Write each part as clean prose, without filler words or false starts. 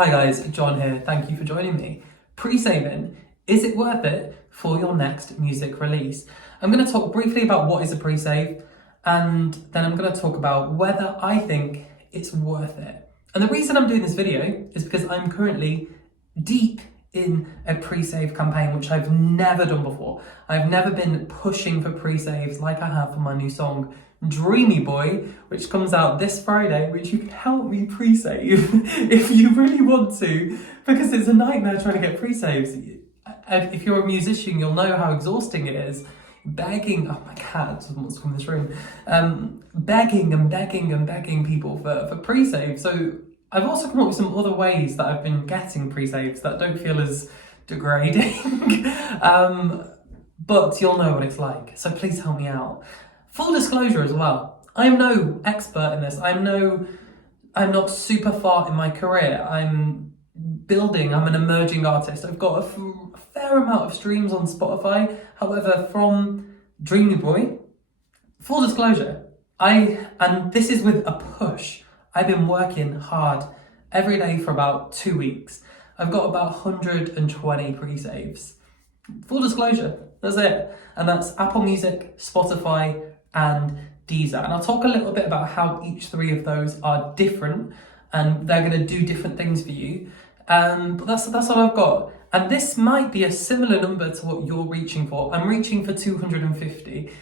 Hi guys, John here. Thank you for joining me. Pre-saving, is it worth it for your next music release? I'm going to talk briefly about what is a pre-save, and then I'm going to talk about whether I think it's worth it. And the reason I'm doing this video is because I'm currently deep in a pre-save campaign, which I've never done before. I've never been pushing for pre-saves like I have for my new song, Dreamy Boy, which comes out this Friday, which you can help me pre-save if you really want to, because it's a nightmare trying to get pre-saves. If you're a musician, you'll know how exhausting it is. Begging, oh my cat wants to come in this room, begging people for pre-save. So I've also come up with some other ways that I've been getting pre-saves that don't feel as degrading, but you'll know what it's like, so please help me out. Full disclosure as well, I'm no expert in this. I'm not super far in my career. I'm an emerging artist. I've got a fair amount of streams on Spotify. However, from Dreamy Boy, full disclosure, and this is with a push, I've been working hard every day for about 2 weeks. I've got about 120 pre-saves. Full disclosure, that's it. And that's Apple Music, Spotify, and Deezer. And I'll talk a little bit about how each three of those are different and they're going to do different things for you. But that's what I've got. And this might be a similar number to what you're reaching for. I'm reaching for 250.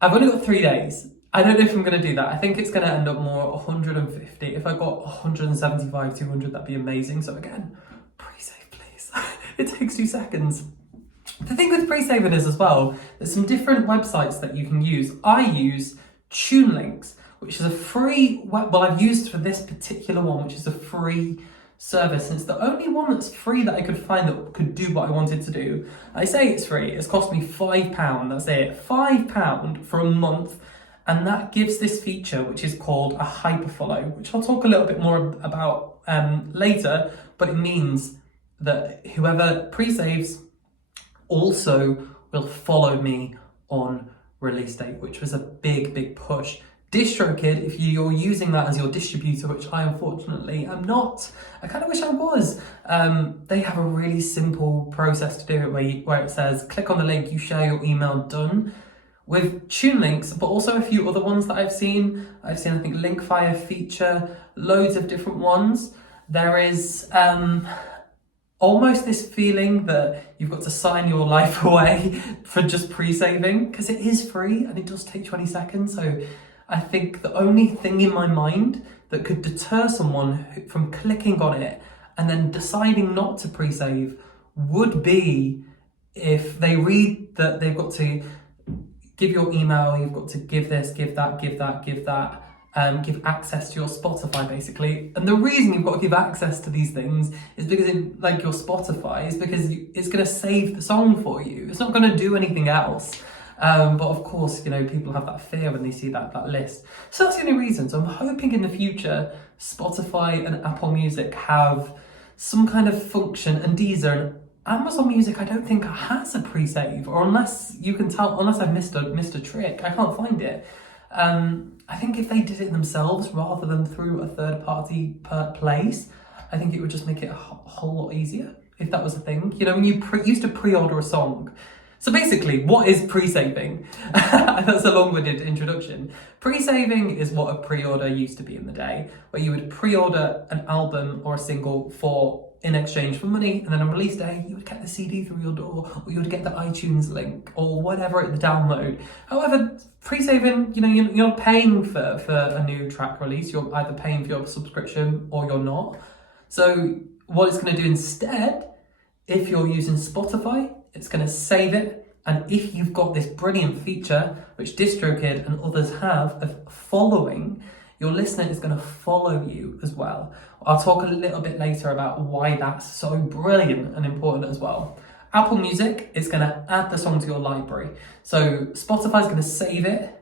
I've only got 3 days. I don't know if I'm going to do that. I think it's going to end up more 150. If I got 175, 200, that'd be amazing. So again, pre-save please. It takes 2 seconds. The thing with pre-saving is as well, there's some different websites that you can use. I use Tunelinx, which is a free, I've used for this particular one, which is a free service. And it's the only one that's free that I could find that could do what I wanted to do. I say it's free, it's cost me £5, that's it, £5 for a month. And that gives this feature, which is called a hyperfollow, which I'll talk a little bit more about later, but it means that whoever pre-saves also will follow me on release date, which was a big push. DistroKid, if you're using that as your distributor, which I unfortunately am not, I kind of wish I was, they have a really simple process to do it where it says, click on the link, you share your email, done. With Tunelinx, but also a few other ones that I've seen, I think Linkfire feature, loads of different ones. There is almost this feeling that you've got to sign your life away for just pre-saving, because it is free and it does take 20 seconds. So I think the only thing in my mind that could deter someone from clicking on it and then deciding not to pre-save would be if they read that they've got to give your email, you've got to give this, give that, give access to your Spotify basically. And the reason you've got to give access to these things is because your Spotify is because it's going to save the song for you. It's not going to do anything else. But of course, people have that fear when they see that list. So that's the only reason. So I'm hoping in the future, Spotify and Apple Music have some kind of function, and Deezer and Amazon Music I don't think has a pre-save, or unless I've missed a trick, I can't find it. I think if they did it themselves rather than through a third party place, I think it would just make it a whole lot easier if that was a thing. When you used to pre-order a song. So basically, what is pre-saving? That's a long-winded introduction. Pre-saving is what a pre-order used to be in the day, where you would pre-order an album or a single in exchange for money, and then on release day, you would get the CD through your door, or you would get the iTunes link, or whatever the download. However, pre-saving, you're not paying for a new track release. You're either paying for your subscription or you're not. So what it's going to do instead, if you're using Spotify, it's going to save it. And if you've got this brilliant feature, which DistroKid and others have, of following, your listener is going to follow you as well. I'll talk a little bit later about why that's so brilliant and important as well. Apple Music is going to add the song to your library. So Spotify is going to save it.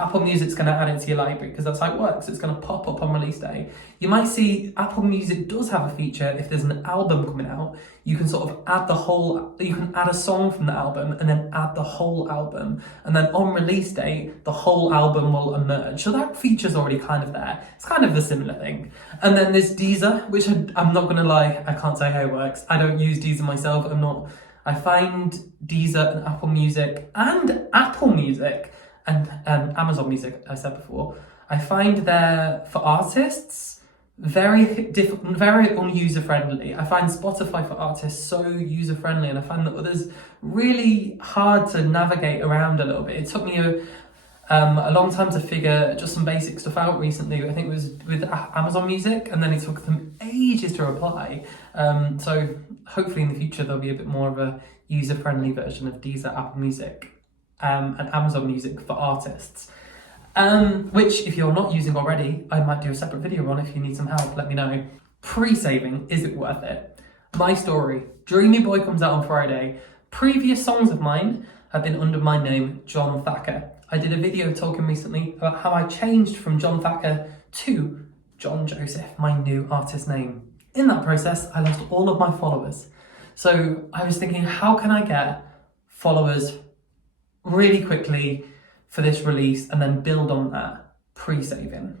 Apple Music's going to add it to your library because that's how it works. It's going to pop up on release day. You might see Apple Music does have a feature if there's an album coming out. You can sort of add you can add a song from the album and then add the whole album. And then on release day, the whole album will emerge. So that feature's already kind of there. It's kind of a similar thing. And then there's Deezer, which I'm not going to lie, I can't say how it works. I don't use Deezer myself. I find Deezer and Apple Music and Amazon Music, I said before, I find they're, for artists, very user-friendly. I find Spotify for artists so user-friendly, and I find that others really hard to navigate around a little bit. It took me a long time to figure just some basic stuff out recently. I think it was with Amazon Music, and then it took them ages to reply. So hopefully in the future there'll be a bit more of a user-friendly version of Deezer, Apple Music, and Amazon Music for artists. Which, if you're not using already, I might do a separate video on. If you need some help, let me know. Pre-saving, is it worth it? My story. Dreamy Boy comes out on Friday. Previous songs of mine have been under my name, John Thacker. I did a video talking recently about how I changed from John Thacker to John Joseph, my new artist name. In that process, I lost all of my followers. So I was thinking, how can I get followers really quickly for this release and then build on that? Pre-saving.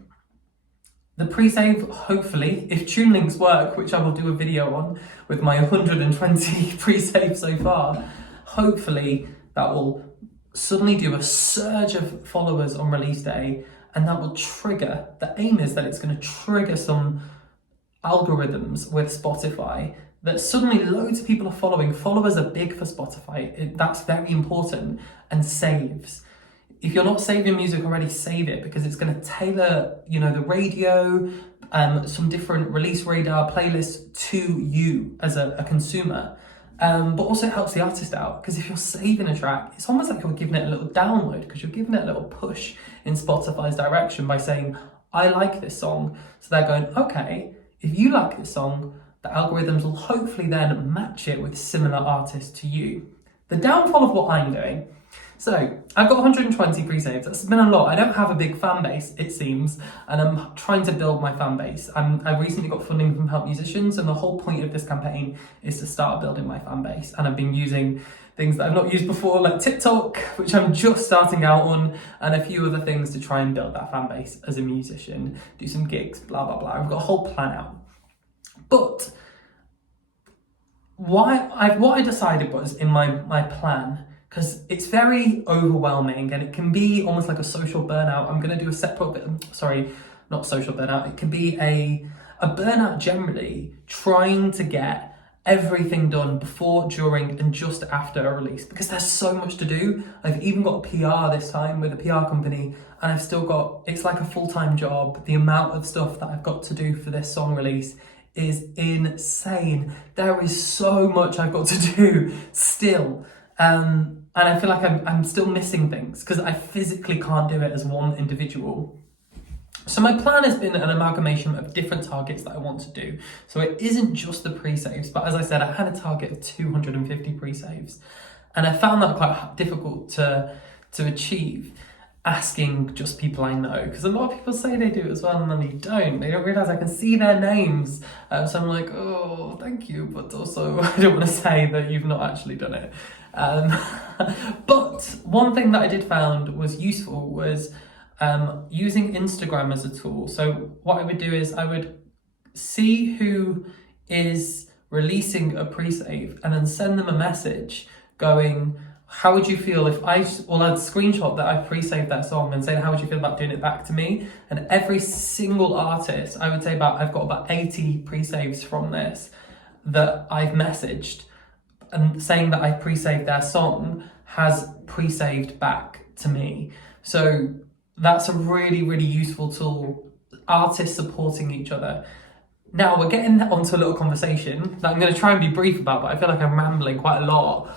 The pre-save, hopefully, if Tunelinx work, which I will do a video on with my 120 pre-saves so far, hopefully that will suddenly do a surge of followers on release day, and that will trigger, the aim is that it's going to trigger some algorithms with Spotify that suddenly loads of people are following. Followers are big for Spotify. That's very important. And saves. If you're not saving music already, save it, because it's going to tailor, the radio, some different release radar playlists to you as a consumer. But also it helps the artist out, because if you're saving a track, it's almost like you're giving it a little download, because you're giving it a little push in Spotify's direction by saying, I like this song. So they're going, okay, if you like this song, the algorithms will hopefully then match it with similar artists to you. The downfall of what I'm doing. So I've got 120 pre-saves. That's been a lot. I don't have a big fan base, it seems, and I'm trying to build my fan base. I recently got funding from Help Musicians, and the whole point of this campaign is to start building my fan base. And I've been using things that I've not used before, like TikTok, which I'm just starting out on, and a few other things to try and build that fan base as a musician, do some gigs, blah, blah, blah. I've got a whole plan out. But what I decided was in my plan, because it's very overwhelming and it can be almost like a social burnout. I'm going to do a separate, not social burnout. It can be a burnout generally, trying to get everything done before, during, and just after a release, because there's so much to do. I've even got PR this time with a PR company, and I've still got, it's like a full-time job. The amount of stuff that I've got to do for this song release is insane. There is so much I've got to do still. And I feel like I'm still missing things because I physically can't do it as one individual. So my plan has been an amalgamation of different targets that I want to do. So it isn't just the pre-saves, but as I said, I had a target of 250 pre-saves. And I found that quite difficult to achieve, asking just people I know, because a lot of people say they do it as well and then they don't realise I can see their names. So I'm like, oh, thank you, but also I don't want to say that you've not actually done it. But one thing that I did found was useful was using Instagram as a tool. So what I would do is I would see who is releasing a pre-save and then send them a message going, how would you feel if I'd screenshot that I've pre-saved that song and saying, how would you feel about doing it back to me? And every single artist, I would say I've got about 80 pre-saves from this that I've messaged, and saying that I pre-saved their song has pre-saved back to me. So that's a really, really useful tool. Artists supporting each other. Now we're getting onto a little conversation that I'm going to try and be brief about, but I feel like I'm rambling quite a lot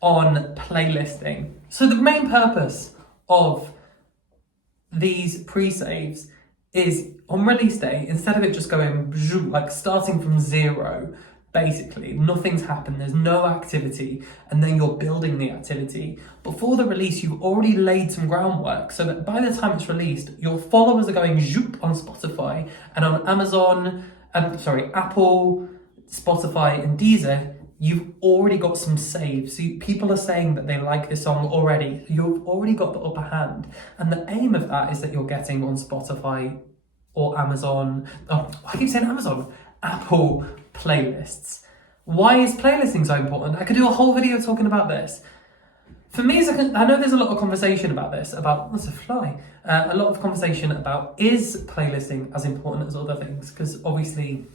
on playlisting. So the main purpose of these pre-saves is on release day, instead of it just going like starting from zero, Basically, nothing's happened, there's no activity, and then you're building the activity. Before the release, you've already laid some groundwork so that by the time it's released, your followers are going zoop on Spotify and on Apple, Spotify, and Deezer. You've already got some saves. So people are saying that they like this song already. You've already got the upper hand. And the aim of that is that you're getting on Spotify or Amazon. Oh, I keep saying Amazon. Apple playlists. Why is playlisting so important? I could do a whole video talking about this. For me, I know there's a lot of conversation about this, what's a fly? A lot of conversation about, is playlisting as important as other things? Because obviously,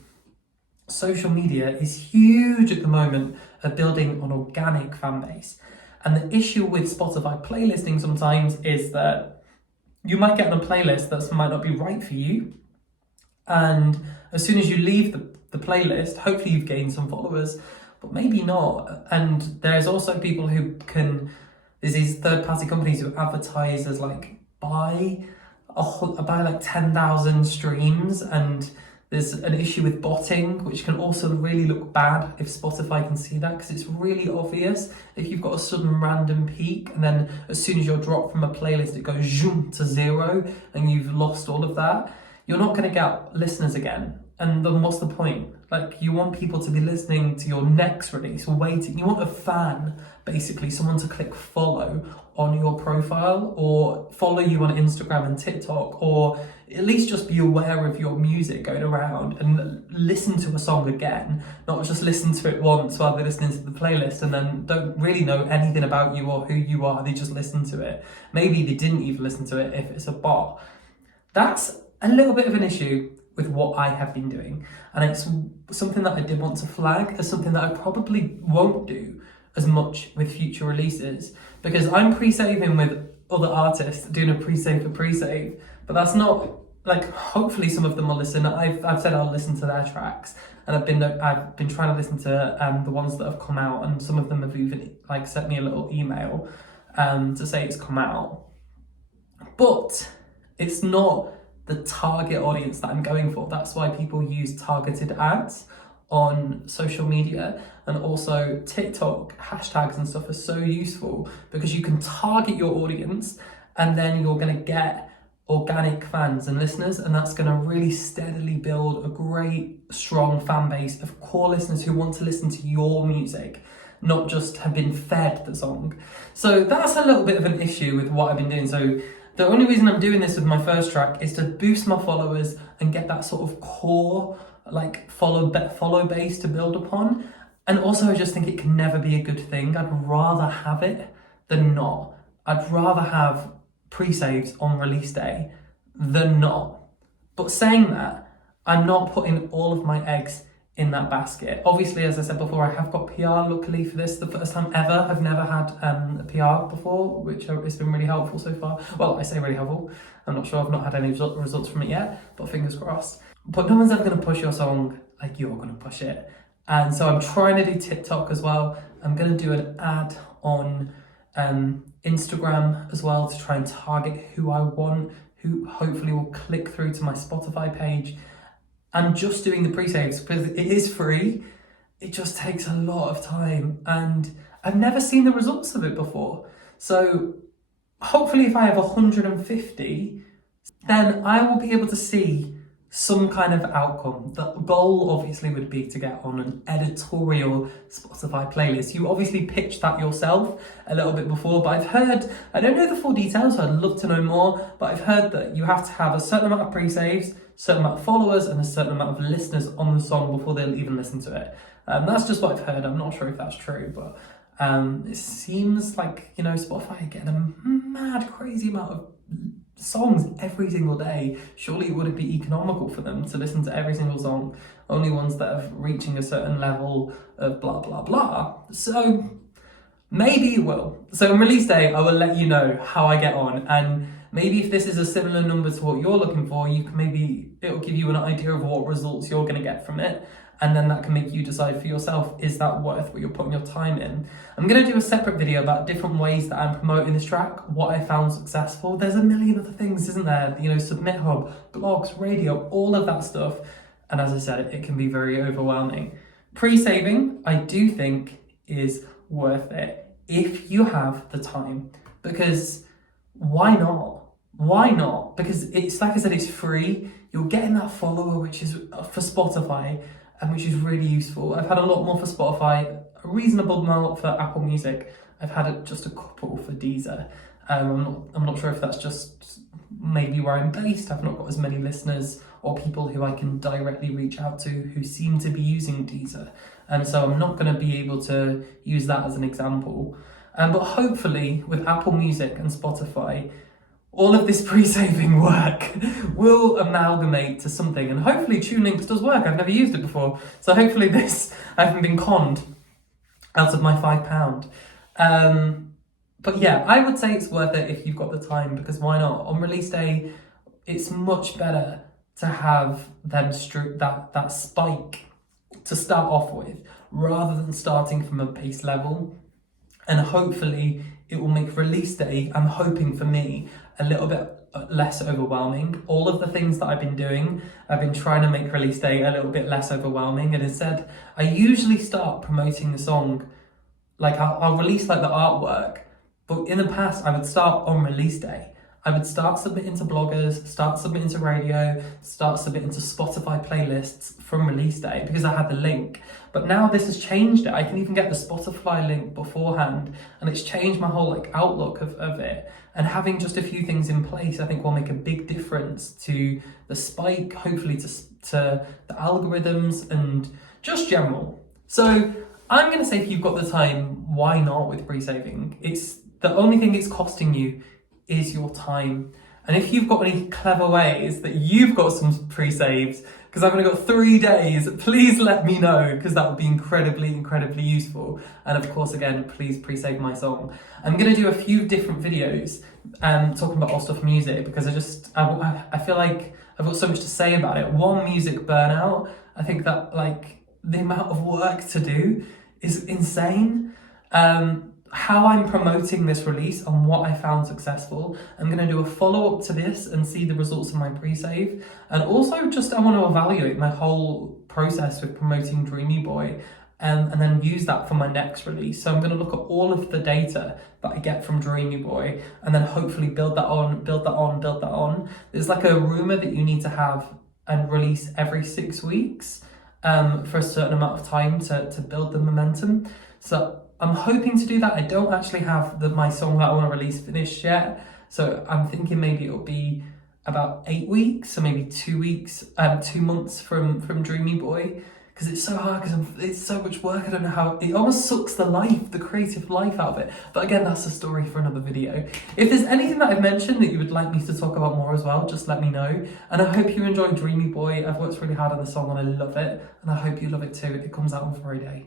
social media is huge at the moment at building an organic fan base. And the issue with Spotify playlisting sometimes is that you might get on a playlist that might not be right for you. And as soon as you leave the playlist, hopefully you've gained some followers, but maybe not. And there's also people there's these third-party companies who advertise as like, buy like 10,000 streams, and there's an issue with botting, which can also really look bad if Spotify can see that, because it's really obvious if you've got a sudden random peak and then as soon as you're dropped from a playlist, it goes zoom to zero and you've lost all of that. You're not going to get listeners again. And then what's the point? Like, you want people to be listening to your next release, waiting. You want a fan, basically, someone to click follow on your profile or follow you on Instagram and TikTok, or at least just be aware of your music going around and listen to a song again, not just listen to it once while they're listening to the playlist and then don't really know anything about you or who you are. They just listen to it. Maybe they didn't even listen to it if it's a bot. That's a little bit of an issue with what I have been doing. And it's something that I did want to flag as something that I probably won't do as much with future releases, because I'm pre-saving with other artists, doing a pre-save for pre-save, but that's not, like, hopefully some of them will listen. I've said I'll listen to their tracks, and I've been trying to listen to the ones that have come out, and some of them have even like sent me a little email to say it's come out. But it's not the target audience that I'm going for. That's why people use targeted ads on social media, and also TikTok hashtags and stuff are so useful because you can target your audience and then you're going to get organic fans and listeners, and that's going to really steadily build a great strong fan base of core listeners who want to listen to your music, not just have been fed the song. So that's a little bit of an issue with what I've been doing. So the only reason I'm doing this with my first track is to boost my followers and get that sort of core, like follow base to build upon. And also I just think it can never be a good thing. I'd rather have it than not. I'd rather have pre-saves on release day than not. But saying that, I'm not putting all of my eggs in that basket. Obviously, as I said before, I have got PR luckily for this, the first time ever. I've never had a PR before, which has been really helpful so far. Well, I say really helpful. I'm not sure, I've not had any results from it yet, but fingers crossed. But no one's ever going to push your song like you're going to push it. And so I'm trying to do TikTok as well. I'm going to do an ad on Instagram as well to try and target who I want, who hopefully will click through to my Spotify page. I'm just doing the pre-saves because it is free. It just takes a lot of time and I've never seen the results of it before. So hopefully if I have 150, then I will be able to see some kind of outcome. The goal obviously would be to get on an editorial Spotify playlist. You obviously pitched that yourself a little bit before, but I've heard, I don't know the full details, so I'd love to know more, but I've heard that you have to have a certain amount of pre-saves, certain amount of followers and a certain amount of listeners on the song before they'll even listen to it. That's just what I've heard. I'm not sure if that's true, but it seems like, you know, Spotify are getting a mad, crazy amount of songs every single day. Surely it wouldn't be economical for them to listen to every single song, only ones that are reaching a certain level of blah, blah, blah. So maybe it will. So on release day, I will let you know how I get on, and maybe if this is a similar number to what you're looking for, you can maybe, it'll give you an idea of what results you're going to get from it. And then that can make you decide for yourself, is that worth what you're putting your time in? I'm going to do a separate video about different ways that I'm promoting this track, what I found successful. There's a million other things, isn't there? You know, Submit Hub, blogs, radio, all of that stuff. And as I said, it can be very overwhelming. Pre-saving, I do think, is worth it if you have the time, because why not? Why not? Because it's, like I said, it's free. You're getting that follower, which is for Spotify, and which is really useful. I've had a lot more for Spotify, a reasonable amount for Apple Music. I've had just a couple for Deezer. I'm not sure if that's just maybe where I'm based. I've not got as many listeners or people who I can directly reach out to who seem to be using Deezer. And so I'm not going to be able to use that as an example. But hopefully with Apple Music and Spotify, all of this pre-saving work will amalgamate to something. And hopefully Tunelinx does work. I've never used it before. So hopefully I haven't been conned out of my £5. But yeah, I would say it's worth it if you've got the time, because why not? On release day, it's much better to have them that spike to start off with, rather than starting from a base level. And hopefully it will make release day, I'm hoping for me, a little bit less overwhelming. All of the things that I've been doing, I've been trying to make release day a little bit less overwhelming. And instead, I usually start promoting the song, like I'll release like the artwork, but in the past I would start on release day. I would start submitting to bloggers, start submitting to radio, start submitting to Spotify playlists from release day, because I had the link. But now this has changed it. I can even get the Spotify link beforehand, and it's changed my whole like outlook of it. And having just a few things in place, I think, will make a big difference to the spike, hopefully to the algorithms and just general. So I'm going to say, if you've got the time, why not with pre-saving? It's the only thing it's costing you is your time. And if you've got any clever ways that you've got some pre-saves, because I've only got 3 days, please let me know, because that would be incredibly, incredibly useful. And of course, again, please pre-save my song. I'm going to do a few different videos talking about all stuff music, because I feel like I've got so much to say about it. One, music burnout. I think that like the amount of work to do is insane. How I'm promoting this release and what I found successful. I'm going to do a follow-up to this and see the results of my pre-save. And also just I want to evaluate my whole process with promoting Dreamy Boy and then use that for my next release. So I'm going to look at all of the data that I get from Dreamy Boy and then hopefully build that on. There's like a rumour that you need to have and release every 6 weeks for a certain amount of time to build the momentum. So I'm hoping to do that. I don't actually have my song that I want to release finished yet. So I'm thinking maybe it'll be about 8 weeks, so maybe 2 weeks, 2 months from Dreamy Boy. Because it's so hard, because it's so much work. I don't know how, it almost sucks the creative life out of it. But again, that's a story for another video. If there's anything that I've mentioned that you would like me to talk about more as well, just let me know. And I hope you enjoy Dreamy Boy. I've worked really hard on the song and I love it. And I hope you love it too. It comes out on Friday.